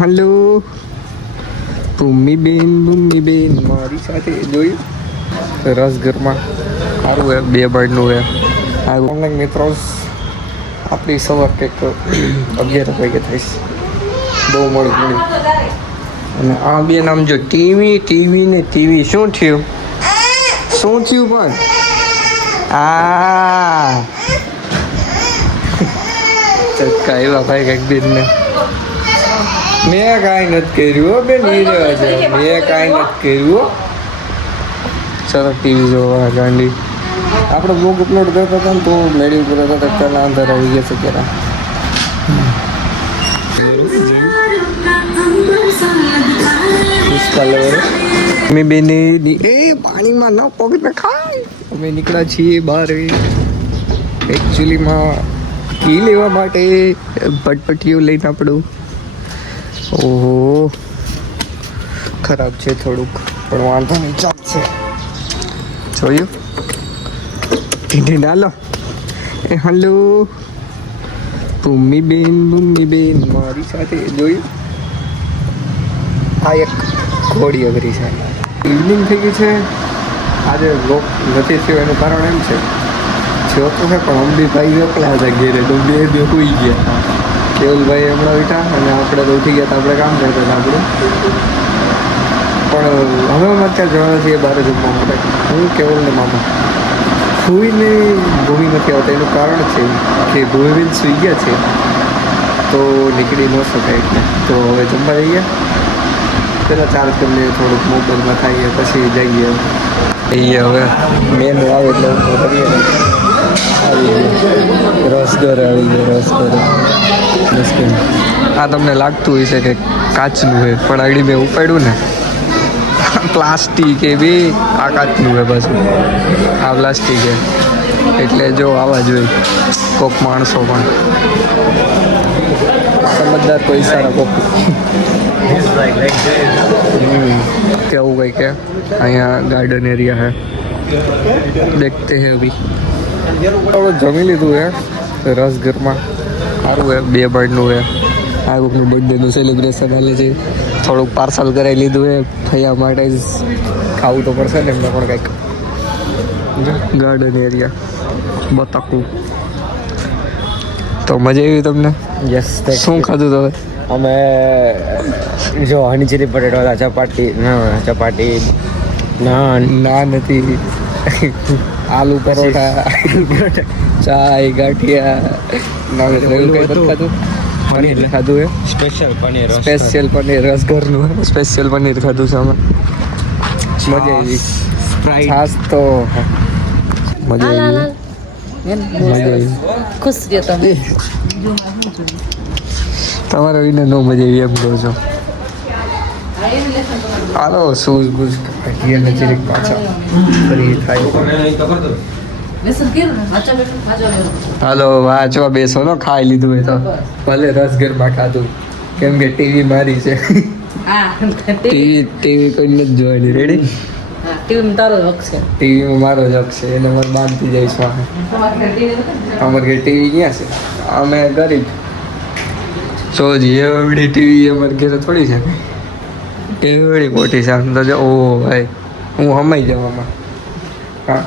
hello ભૂમિબેન મારી સાથે જોયું રસઘરમાં સારું હે 2 બારનું હે આ ઓનલાઈન મિત્રો આપણી સવાર કંઈક 11 વાગે થઈશ બહુ મોડી પડી અને આ બે નામ જો ટીવી ને ટીવી શું થયું પણ ચટકા એવા ભાઈ કંઈક બેન ને મેં કાંઈ નથી કર્યું બેન મેં કાંઈ નથી કર્યું ચાલો ટીવી જોવા ગાંડી આપણે બ્લોગ અપલોડ કરતા હતા ને તો મેળી ઉપર હતા અત્યારના અંદર આવી ગયા છે ક્યારે મેં બેને એ પાણીમાં ન પગ નખાય અમે નીકળ્યા છીએ બહાર એકચ્યુઅલીમાં કી લેવા માટે પટપટીઓ લઈને આપણું ઓહો ખરાબ છે થોડુંક પણ વાંધો નહીં ચાલશે જોયું ઢીંઢી ડાલો એ હલો ભૂમિબેન મારી સાથે જોયું આ એક ઘોડી અઘરી છે ઇવનિંગ થઈ ગઈ છે આજે લોક નથી થયો એનું કારણ એમ છે જોતો છે પણ અંબીભાઈ એકલા હતા ઘેરે તો બે હોઈ ગયા કેવલભાઈ હમણાં બેઠા અને આપણે તો ઉઠી ગયા હતા આપણે કામ કરતા હતા આપણું પણ હવે અમે અત્યારે જવાના છીએ બહાર જમવા માટે હું કેવલને મામા સુઈને ભૂમિ નથી આવતા એનું કારણ છે કે ભૂમિબેન સુઈ ગયા છે તો નીકળી ન શકાય એટલે તો હવે જમવા જઈએ પહેલાં ચાર્જ કરીને થોડુંક મોબાઈલમાં ખાઈએ પછી જઈએ હવે મેન આવે એટલે કરીએ આવી ગયો રસઘર આવી ગયો રસઘર આ તમને લાગતું હોય છે કે કાચનું હોય પણ આગળ મેં ઉપાડ્યું ને પ્લાસ્ટિક એ બી આ કાચનું હોય પાછું આ પ્લાસ્ટિક છે એટલે જો આવા જોઈએ કોક માણસો પણ સમજદાર કોઈ સારા કોક કેવું કંઈ કે અહીંયા ગાર્ડન એરિયા है देखते हैं अभी આપણે જમી લીધું હે રસઘરમાં સારું હે 2 બારનું હે આ કોકનું બર્થડેનું સેલિબ્રેશન હાલે છે થોડુંક પાર્સલ કરાવી લીધું હે ફૈયા માટે જ ખાવું તો પડશે ને એમને પણ કંઈક ગાર્ડન એરિયા બતાકું તો મજા આવી તમને યસ શું ખાધું તમે અમે જો હની ચીલી પટેટો ચપાટી નાન નથી આલુ પરોઠા ચાય ગાંઠિયા પનીર ખાધું હે સ્પેશિયલ પનીર રસઘરનું સ્પેશિયલ પનીર ખાધું છે અમે મજા આવી છાસ તો મજા આવી ખુશ રહ્યો તમે તમારે વિના નો મજા આવી એમ કહો છો હાલો શૂઝ બૂઝ કાઢીએ નજીક પાછા ફરી થાય હાલો વાંચવા બેસો ને ખાઈ લીધું હોય તો ભલે રસઘરમાં ખાધું કેમ કે ટીવી મારી છે ટીવી કોઈ નથી જોવાની રેડી ટીવીમાં મારો જ હક છે એને મારે બાંધતી જઈશ વાહે અમારે ઘરે ટીવી ક્યાં છે અમે ગરીબ સોજી એવડી ટીવી અમારે ઘરે થોડી છે એવડી મોટી છે આમ તો ઓ ભાઈ હું હમાઈ જવામાં હા